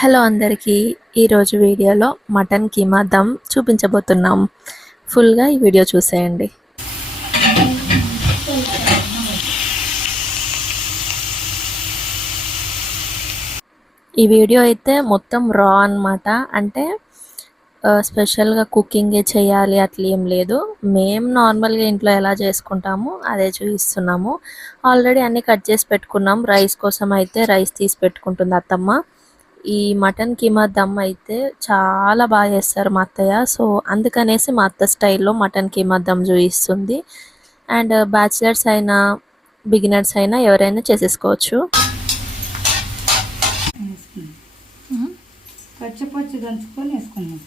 Hello అందరికీ, ఈరోజు వీడియోలో మటన్ కీమా దమ్ చూపించబోతున్నాం. ఫుల్గా ఈ వీడియో చూసేయండి. ఈ వీడియో అయితే మొత్తం రా అన్నమాట. అంటే స్పెషల్గా కుకింగే చేయాలి అట్లా ఏం లేదు. మేము నార్మల్గా ఇంట్లో ఎలా చేసుకుంటామో అదే చూపిస్తున్నాము. ఆల్రెడీ అన్నీ కట్ చేసి పెట్టుకున్నాం. రైస్ కోసం అయితే రైస్ తీసి పెట్టుకుంటుంది అత్తమ్మ. ఈ మటన్ కీమా దమ్ అయితే చాలా బాగా చేస్తారు మా అత్తయ్య. సో అందుకనేసి మా అత్త స్టైల్లో మటన్ కీమా దమ్ చూపిస్తుంది. అండ్ బ్యాచిలర్స్ అయినా బిగినర్స్ అయినా ఎవరైనా చేసేసుకోవచ్చు. పచ్చి దంచుకొని వేసుకున్నాం.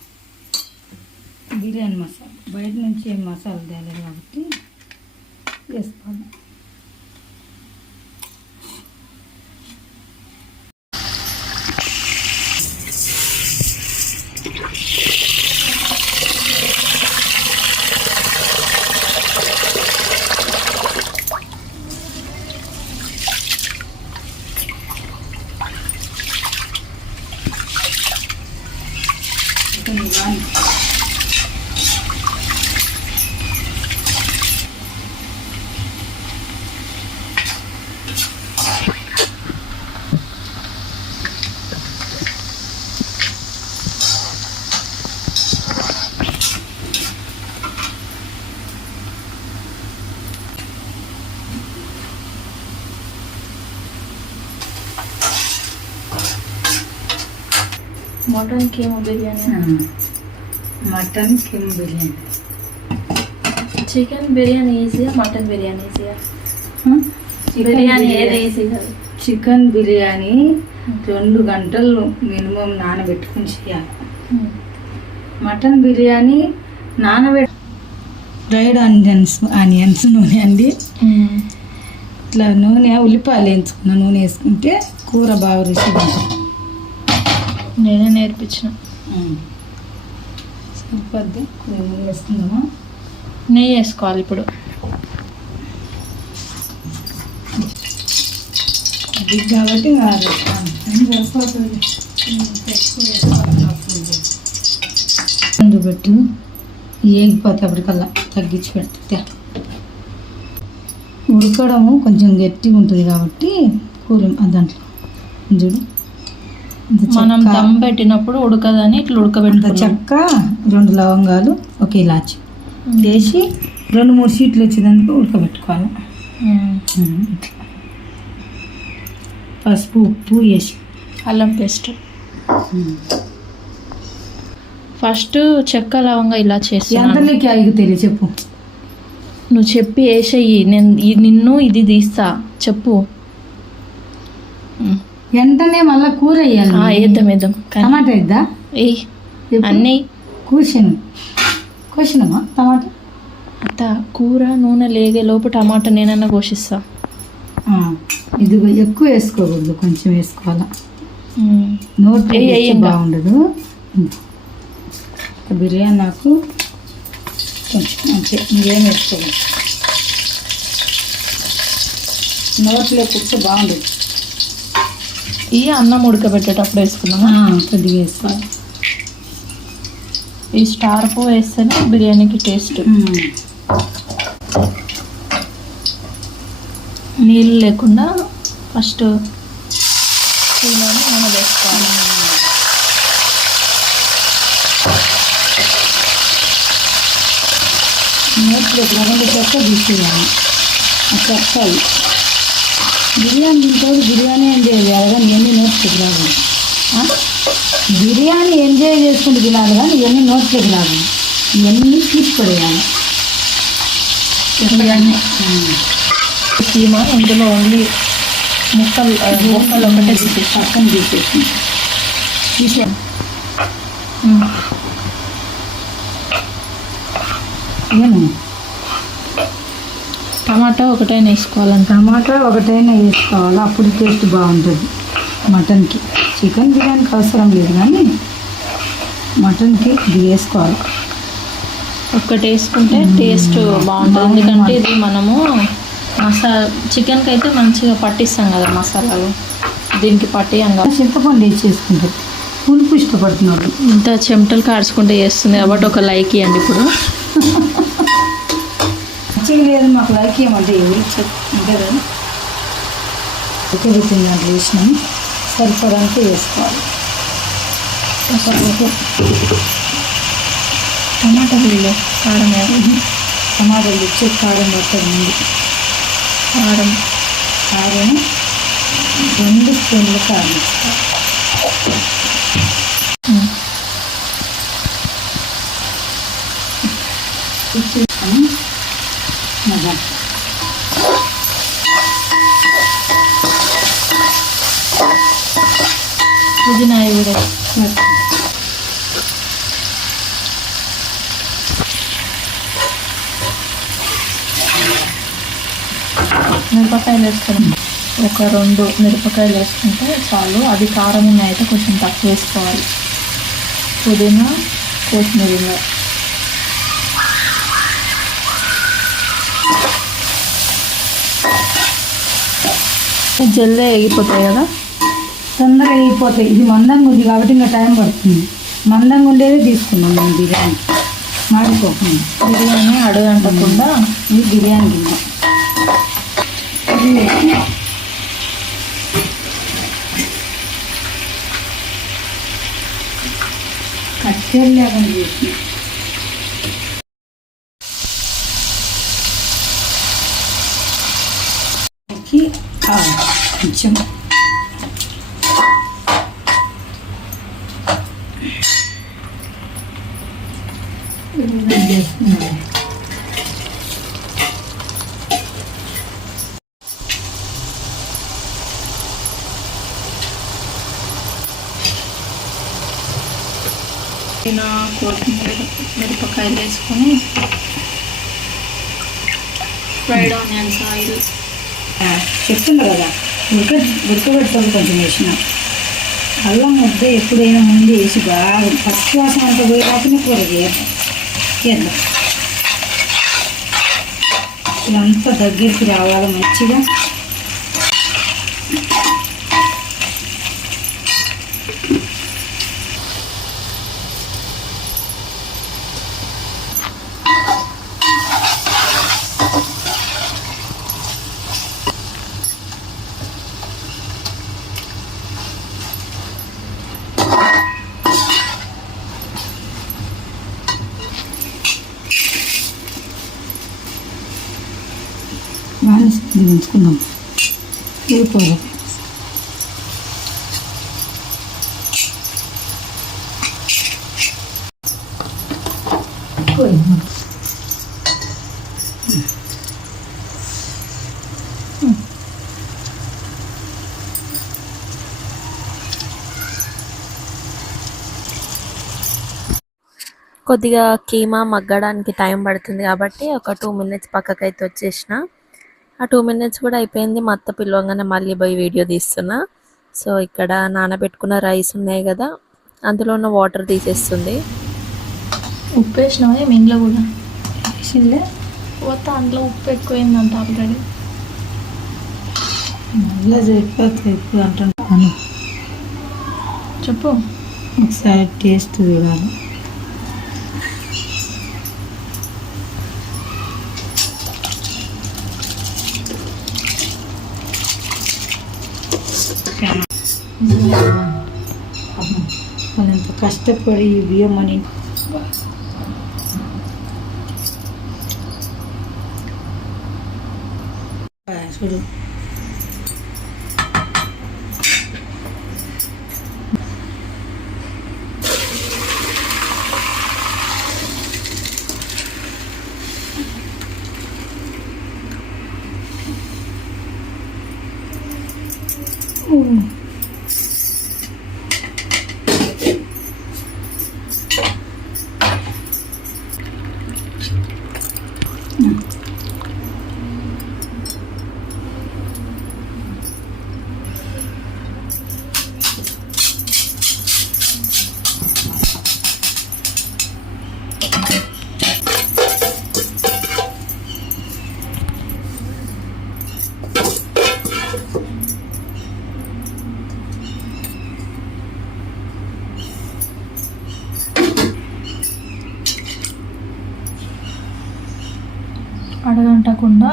బిర్యానీ మసాలా బయట నుంచి ఏం మసాలా తేలేదు కాబట్టి వేసుకోవాలి. Mutton keema biryani, mutton keema biryani. Chicken biryani ఈజీగా, మటన్ బిర్యానీ ఈజీగా? బిర్యానీ ఏది ఈజీగా? చికెన్ బిర్యానీ 2 గంటలు మినిమం నానబెట్టుకుని చేయాలి. మటన్ బిర్యానీ ఫ్రైడ్ ఆనియన్స్ నూనె అండి. ఇట్లా నూనె ఉల్లిపాయలు వేయించుకున్న నూనె వేసుకుంటే కూర బాగా రుచిగా ఉంటుంది. నేనే నేర్పించిన. సరిపోద్ది. నెయ్యి వేసుకుందామా? నెయ్యి వేసుకోవాలి ఇప్పుడు. అది కాబట్టి పెట్టు ఏగిపోతే అప్పటికల్లా తగ్గించి పెడితే ఉడకడము కొంచెం గట్టిగా ఉంటుంది కాబట్టి కూర దాంట్లో చూడు. మనం దమ్ పెట్టినప్పుడు ఉడకదని ఇట్లా ఉడకబెట్టు. చెక్క 2 లవంగాలు 1 ఇలాచి వేసి 2-3 సీట్లు వచ్చేదానికి ఉడకబెట్టుకోవాలి. పసుపు ఉప్పు వేసి అల్లం పేస్ట్. ఫస్ట్ చెక్క లవంగా ఇలా చేసి ఎంతలోకి అయ్యి తెలియ చెప్పు. నువ్వు చెప్పి వేసేయి, నేను నిన్ను ఇది తీస్తా చెప్పు. వెంటనే మళ్ళీ కూర వేయాలి. వేద్దాం. టమాటా వేద్దా? అన్నీ కోసినమా టమాటా? అత్త కూర నూనె లేగే లోపు టమాటా నేనన్నా కోసిస్తా. ఇది ఎక్కువ వేసుకోకూడదు, కొంచెం వేసుకోవాలా. నోట్ బాగుండదు. బిర్యానీ నాకు కొంచెం అంతే, ఇంకేం వేసుకోకూడదు. నోట్లో కుక్క బాగుండదు. ఈ అన్నం ఉడకబెట్టేటప్పుడు వేసుకున్నామా? కొద్దిగా వేసుకోవాలి. ఈ స్టార్ పువ్వు వేస్తేనే బిర్యానీకి టేస్ట్. నీళ్ళు లేకుండా ఫస్ట్ నూనె వేసుకోవాలి. నోట్లో 2 చెక్క తీసేయాలి. చెక్కలు బిర్యానీ తింటాడు. బిర్యానీ ఎంజాయ్ చేయాలి కానీ ఇవన్నీ నోట్లోకి రాదు. బిర్యానీ ఎంజాయ్ చేసుకుంటూ తినాలి కానీ ఇవన్నీ నోట్లోకి రాదు. ఇవన్నీ తీసుకుపడేయాలి. కీమా ఇందులో ఓన్లీ ముక్కలు ఒకటే తీసేసి పక్కన తీసేసి టమాటా ఒకటైనా వేసుకోవాలంట. టమాటా ఒకటైనా వేసుకోవాలి, అప్పుడు టేస్ట్ బాగుంటుంది మటన్కి. చికెన్ బిర్యానీకి అవసరం లేదు కానీ మటన్కి ఇది వేసుకోవాలి. ఒక్కటి వేసుకుంటే టేస్ట్ బాగుంటుంది. ఎందుకంటే ఇది మనము మసాలా చికెన్కి అయితే మంచిగా పట్టిస్తాం కదా మసాలాలు, దీనికి పట్టియంగా చింతపండు వేసి చేసుకుంటారు. పులుపు ఇష్టపడుతున్నాడు. ఇంత చెమటలు కార్చుకుంటే చేస్తుంది కాబట్టి ఒక లైక్ ఇవ్వండి ఇప్పుడు. మంచిగా లేదు మాకు లైక్ ఏమంటే ఎవరికి చెప్తుంటే కదా ఉడకబెట్టిన దాంట్లో వేసినాము. సరిపడంతా వేసుకోవాలి. టమాటాలు కారం టమాటాలు ఇచ్చే కారం పట్టదు ముందు. కారం 2 స్పూన్ల కారం వేసుకోవాలి. పుదీనా కూడా మిరపకాయలు వేసుకున్నాం. ఒక 2 మిరపకాయలు వేసుకుంటే చాలు. అది కారం ఉన్నాయితే కొంచెం తక్కువ వేసుకోవాలి. పుదీనా, కొత్తిమీర జల్దీ ఎగిపోతాయి కదా, తొందరగా అయిపోతాయి. ఇది మందంగా ఉంది కాబట్టి ఇంకా టైం పడుతుంది. మందంగా ఉండేదే తీసుకున్నాం మేము బిర్యానీ మాడిపోకుండా. బిర్యానీ అడుగంటకుండా ఇది బిర్యానీ గిన్నె. కట్టెలు లేకుండా చేసిన కొంచెం చేస్తున్నాను. కొత్తిమీర, మిరపకాయలు వేసుకొని ఫ్రైడ్ ఆనియన్స్ ఆయిల్ చెప్తుండ్రు కదా ఉడకబెడతాను కొంచెం వేసిన. అల్లం ముద్ద ఎప్పుడైనా ముందు వేసి బాగా ఫస్ట్ వాసన అంతా పోయేదాకనే కూర చేద్దాం. ఇదంతా దగ్గరికి రావాలి మంచిగా. ఉంచుకుందాం. వెళ్ళిపోదాం. కొద్దిగా కీమా మగ్గడానికి టైం పడుతుంది కాబట్టి ఒక 2 మినిట్స్ పక్కకైతే వచ్చేసిన. ఆ 2 మినిట్స్ కూడా అయిపోయింది. మా అత్త పిలవగానే మళ్ళీ పోయి వీడియో తీస్తున్నా. సో ఇక్కడ నానబెట్టుకున్న రైస్ ఉన్నాయి కదా, అందులో ఉన్న వాటర్ తీసేస్తుంది. ఉప్పు వేసినావా ఇంట్లో కూడా వేసిందే పోతా, అందులో ఉప్పు ఎక్కువైందంట ఆల్రెడీ. మళ్ళీ ఎక్కువ అంటున్నాను. చెప్పు ఒకసారి టేస్ట్ చూడాలి. మనంత కష్టపడి ఈ బియ్యం అని చూడు. అడగంటకుండా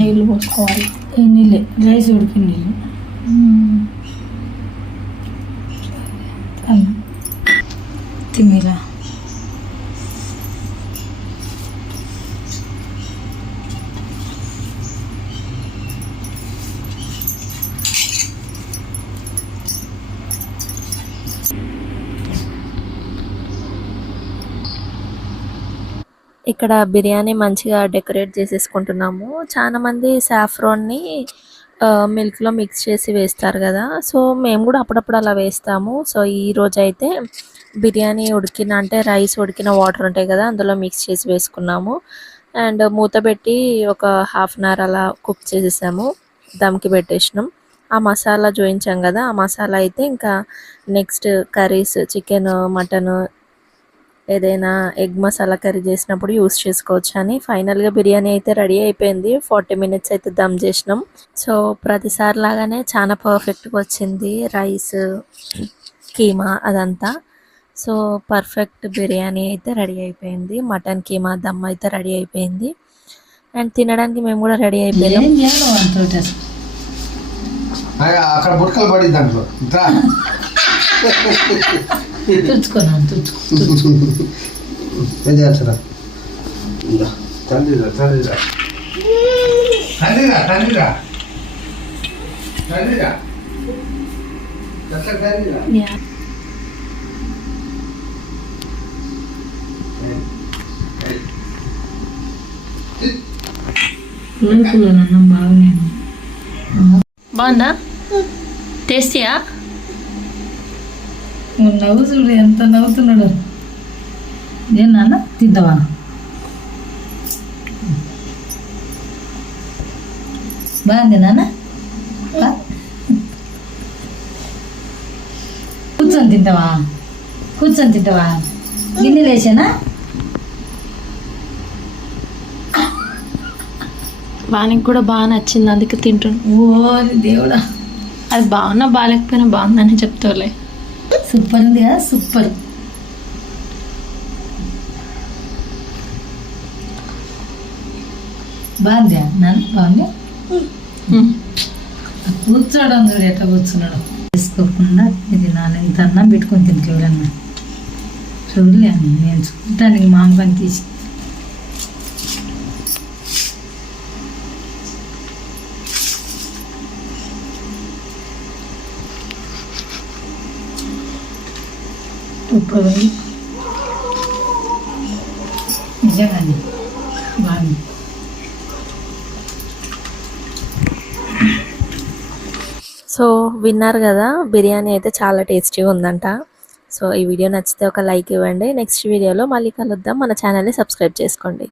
నీళ్ళు పోసుకోవాలి. ఈ నీళ్ళే రైస్ ఉడికిన నీళ్ళు. తిమ్మిరా ఇక్కడ బిర్యానీ మంచిగా డెకరేట్ చేసేసుకుంటున్నాము. చాలా మంది సాఫ్రాన్ని మిల్క్లో మిక్స్ చేసి వేస్తారు కదా, సో మేము కూడా అప్పుడప్పుడు అలా వేస్తాము. సో ఈ రోజు అయితే బిర్యానీ ఉడికిన అంటే రైస్ ఉడికిన వాటర్ ఉంటాయి కదా, అందులో మిక్స్ చేసి వేసుకున్నాము. అండ్ మూత పెట్టి ఒక హాఫ్ అన్ అవర్ అలా కుక్ చేసేసాము, దమ్కి పెట్టేసినాం. ఆ మసాలా జోయించాం కదా, ఆ మసాలా అయితే ఇంకా నెక్స్ట్ కర్రీస్, చికెన్, మటన్, ఏదైనా ఎగ్ మసాలా కర్రీ చేసినప్పుడు యూస్ చేసుకోవచ్చు అని ఫైనల్గా బిర్యానీ అయితే రెడీ అయిపోయింది. 40 మినిట్స్ అయితే దమ్ చేసినాం. సో ప్రతిసారి లాగానే చాలా పర్ఫెక్ట్గా వచ్చింది రైస్, కీమా అదంతా. సో పర్ఫెక్ట్ బిర్యానీ అయితే రెడీ అయిపోయింది. మటన్ కీమా దమ్ అయితే రెడీ అయిపోయింది. అండ్ తినడానికి మేము కూడా రెడీ అయిపోయాం. అక్కడ బుడకలు పడి దాంట్లో తుడుచుకున్నాను చేస్తారా తండ్రిరా తండ్రిరా తండ్రిరా తండ్రిరా తండ్రిరా తండ్రిరా బాగుందా? టేస్టీయా? నవ్వు చూడు ఎంత నవ్వుతున్నాడు. నేను నాన్న తిద్దావా? బాగుంది నాన్న. కూర్చొని తింటావా? కూర్చొని తింటావా? గిన్నె లేచానా? వానికి కూడా బాగా నచ్చింది, అందుకే తింటున్నా. ఓ దేవుడా, అది బాగున్నా బాగాలేకపోయినా బాగుందని చెప్తావులే. సూపర్ ఉంది కదా, సూపర్. బాగుందా నాన్న? బాగుంది. కూర్చోవడం చూడు ఎట్లా కూర్చున్నాడు. తీసుకోకుండా ఇది నాన్న ఇంత అన్నం పెట్టుకొని తింటే ఎవరన్నా చూడలేను నేను చూడటానికి మామూలు తీసి. సూపర్ నిజంగానే బాగుంది. సో విన్నారు కదా, బిర్యానీ అయితే చాలా టేస్టీగా ఉందంట. సో ఈ వీడియో నచ్చితే ఒక లైక్ ఇవ్వండి. నెక్స్ట్ వీడియోలో మళ్ళీ కలుద్దాం. మన ఛానల్ని సబ్స్క్రైబ్ చేసుకోండి.